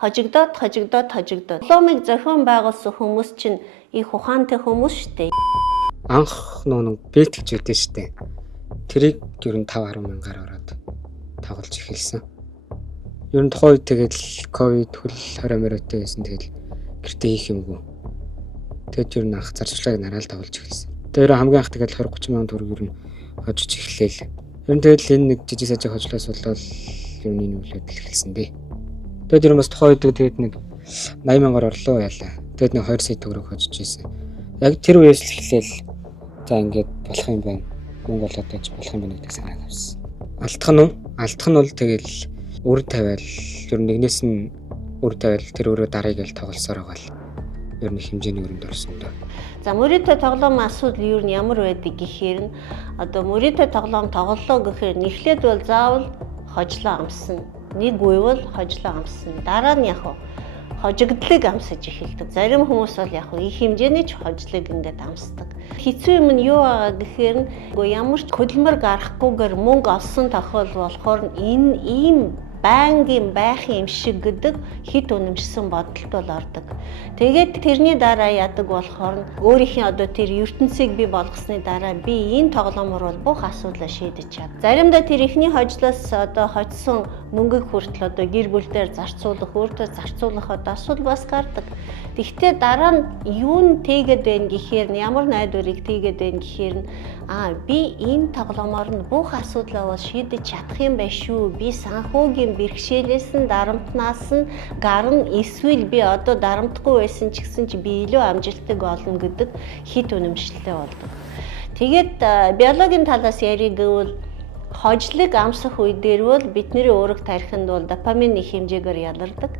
хожигдоод. Дипломыг зохион байгуулсан хүмүүс чинь их ухаантай хүмүүс шүү дээ. Анх нэг бэлт гэж үүдэн штэ. Тэрийг ер нь 5-10 мянгаар ороод тоглож эхэлсэн. Ер нь тухайн үед тэгэл ковид хөл 20 мөрөтэй байсан. Тэгэл гэртээ хийх юмгүй. Тэгэд ер нь анх зарчлагыг нараал тоглож эхэлсэн. Тэр хамгийн анх тэгэл 20-30 мянган төгрөг ер нь хожиж эхлэв. Ер нь тэгэл энэ нэг жижиг сажиг хожлоос болол ер нь энэ үлээд эхэлсэн дээ. Тэгэд ер нь бас тухайн үед тэгээд нэг 80 мянгаар орлоо яалаа. Тэгэд нэг 2 сая төгрөг хожиж ийсэн. Яг тэр үеэс л эхлээл за ингээд болох юм байна. Мөнгө болоод байж болох юм байна гэдэг санааг авсан. Алдах нь бол тэгэл үр тавиал ер нь нэгнээс нь үр тавиал тэр өөрөө дарыг л тоглосоор байгаа л ер нь хэмжээний өрөнд орсон доо. За мөрөөдөө тоглоомын асуудал юу нь ямар байдаг гэхээр нь одоо мөрөөдөө тоглоом тоглолоо гэхээр эхлээд бол заавал хожлоо амсна. Нэг үе бол хожлоо амсна. Дараа нь яг хожигдлыг амсаж эхэлдэг. Зарим хүмүүс бол яг их хэмжээний ч хожлыг ингээд амсдаг. Хэцүү юм нь юу байгаа гэхээр ямар ч хөдөлмөр гарахгүйгээр мөнгө олсон тохиол болохоор энэ ийм байнгын байх юм шиг гэдэг хит үнэмшсэн бодолд бол ордог. Тэгээд тэрний дараа яадаг болохоор өөрийнхөө одоо тэр ертөнцийг бий болгосны дараа би энэ тоглоомор бол бүх асуудлаа шийдэж чад. Заримдаа тэр ихний хожлоос одоо хожсон мөнгөг хүртэл одоо гэр бүлдээр зарцуулах, өөртөө зарцуулах одоо асуудал бас гардаг. Тэгвэл дараа нь юу нь тэгээд байна гэхээр ямар найдварыг тэгээд байна гэхээр би энэ тоглоомор нь бүх асуудлаа бол шийдэж чадах юм байна шүү. Би санхүүгийн бэрхшээлээс нь дарамтнаас нь гарна эсвэл би одоо дарамтгүй байсан ч гэсэн чи би илүү амжилттай болно гэдэг хит үнэмшилтэй болдог. Тэгээд биологийн талаас ярих гэвэл хожлыг амсах үе дээр бол бидний уурах тархинд бол допамины хэмжээгээр ялгардаг.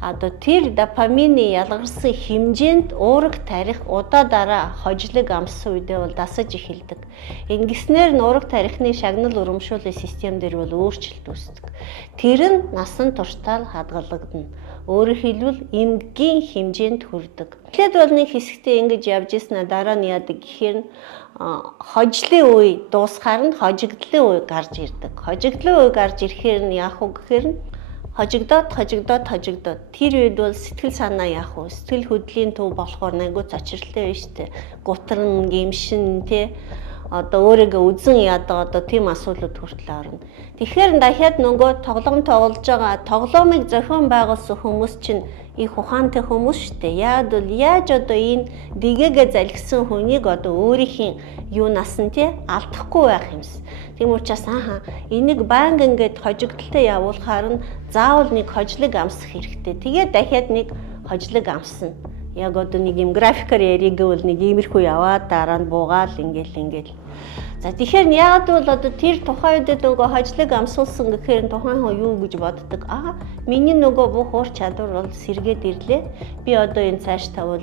Одоо тэр допамины ялгарсан хэмжээнд уурах тарих удаа дараа хожлыг амссан үедээ бол дасаж эхэлдэг. Ингэснээр нь уурах тарихны шагнал урамшууллын систем дээр бол өөрчлөлт үүсдэг. Тэр нь насан туршдаа хадгалагдана. Өөрөөр хэлбэл эмгэгийн хэмжээнд хүрдэг. Тэгэхэд бол нэг хэсэгтээ ингэж явж ирсэн дараа нь яадаг гэхээр хожлын үе дуусгаар нь хожигдлын үе гарч ирдэг. Хожигдлын үе гарч ирэхээр нь яах вэ гэхээр нь хожигдоод тэр үед бол сэтгэл санаа яах вэ? Сэтгэл хөдлөлийн төв болохоор найгуу цочролтой биш үү? Гутран, гэмшин тэ одоо өөрийгөө үзэн яадаг одоо тийм асуудлууд хүртэл орно. Тэгэхээр дахиад нөгөө тоглоом тоглож байгаа тоглоомыг зохион байгуулсан хүмүүс чинь их ухаантай хүмүүс шүү дээ. Яаж одоо энэ дэгээгээ залгисан хүнийг одоо өөрийнхөө юунаас нь тий алдахгүй байх юмс. Тийм учраас энийг банк ингээд хожигдолтой явуулахаар нь заавал нэг хожлыг амсах хэрэгтэй. Тэгээд дахиад нэг хожлыг амсна. Яг одоо нэг юм графикаар яриг гэвэл нэг иймэрхүү яваад дараа нь буугаал ингээл. За тэгэхээр яагаад бол одоо тэр тухайн үед нөгөө хожлыг амсуулсан гэхээр тухайн хүн юу гэж боддог? Миний нөгөө бүх ур чадвар бол сэргээд ирлээ. Би одоо энэ цааш тавал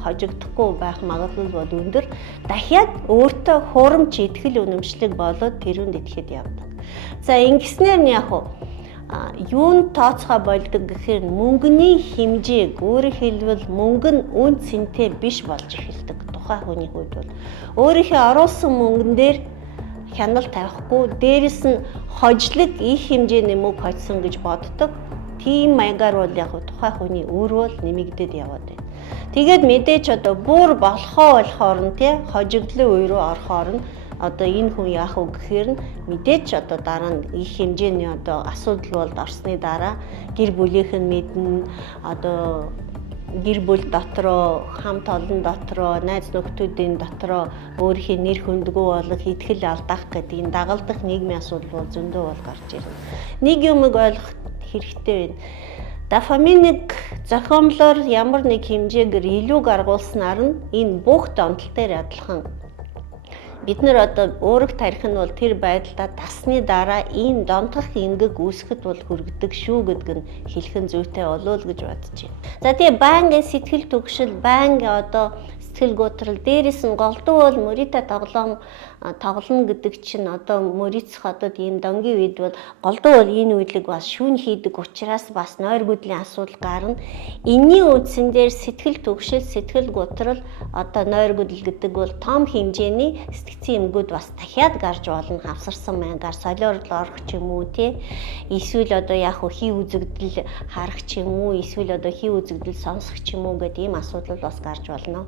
хожигдохгүй байх магадлал бол өндөр. Дахиад өөртөө хурамч итгэл үнэмшлэг болоод тэрүүнд итгэхэд явдаг. За ингэснээр нь яг юунд тооцоо болдог гэхээр мөнгөний хэмжээг өөрөөр хэлбэл мөнгө нь үн цэнтэй биш болж эхэлдэг. Тухайн хүний хувьд бол өөрийнхөө оруулсан мөнгөн дээр хяналт тавихгүй, дээрэс нь хожлог их хэмжээний мөнгө хожсон гэж боддог. Тийм маягаар бол яг тухайн хүний өр бол нэмэгдээд яваад байна. Тэгээд мэдээж одоо бүр болохоор нь тий хожигдлын үе рүү орохоор нь одоо энэ хүн яах вэ гэхээр нь мэдээч одоо дараа нь их хэмжээний одоо асуудал болд орсны дараа гэр бүлийнх нь мэднэ одоо гэр бүл дотроо хамт олон дотроо найз нөхдүүдийн дотроо өөрийнхөө нэр хүндгүү болох итгэл алдах гэдэг энэ дагалдах нийгмийн асуудал бол зөндөө бол гарч ирнэ. Нэг юмыг ойлгох хэрэгтэй байна. Дофаминыг зохиомлоор ямар нэг хэмжээгээр илүү гаргуулснаар нь энэ бүх донтол дээр адилхан бид нар одоо уурах тарих нь бол тэр байдлаа дасны дараа ийм донтох эмгэг үүсгэхэд бол хүргэдэг шүү гэдг нь хэлхэн зүйтэй болов уу гэж бодож байна. За тэгээ банкын сэтгэл түгшил, банк одоо сэтгэл готрол дээрээс нь голдуу бол мөрийтэй тоглоом тоглоно гэдэг чинь одоо мөрийцэх одоо ийм дангийн үед бол голдуу бол энэ үйлэг бас шүүн хийдэг учраас бас нойр гүдлийн асуудал гарна. Энийн үндсэн дээр сэтгэл түгшил, сэтгэл готрол одоо нойр гүдэл гэдэг бол том хэмжээний сэтгцийн эмгүүд бас дахиад гарч болно. Хавсарсан маягаар солиорол орох ч юм уу тий. Эсвэл одоо яг хий үзэгдэл харах ч юм уу, эсвэл одоо хий үзэгдэл сонсох ч юм уу гэдэг ийм асуудал бас гарч болно.